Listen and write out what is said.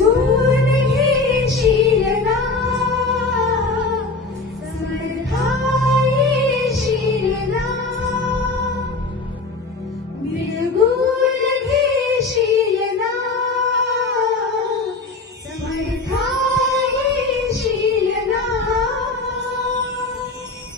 Ooh.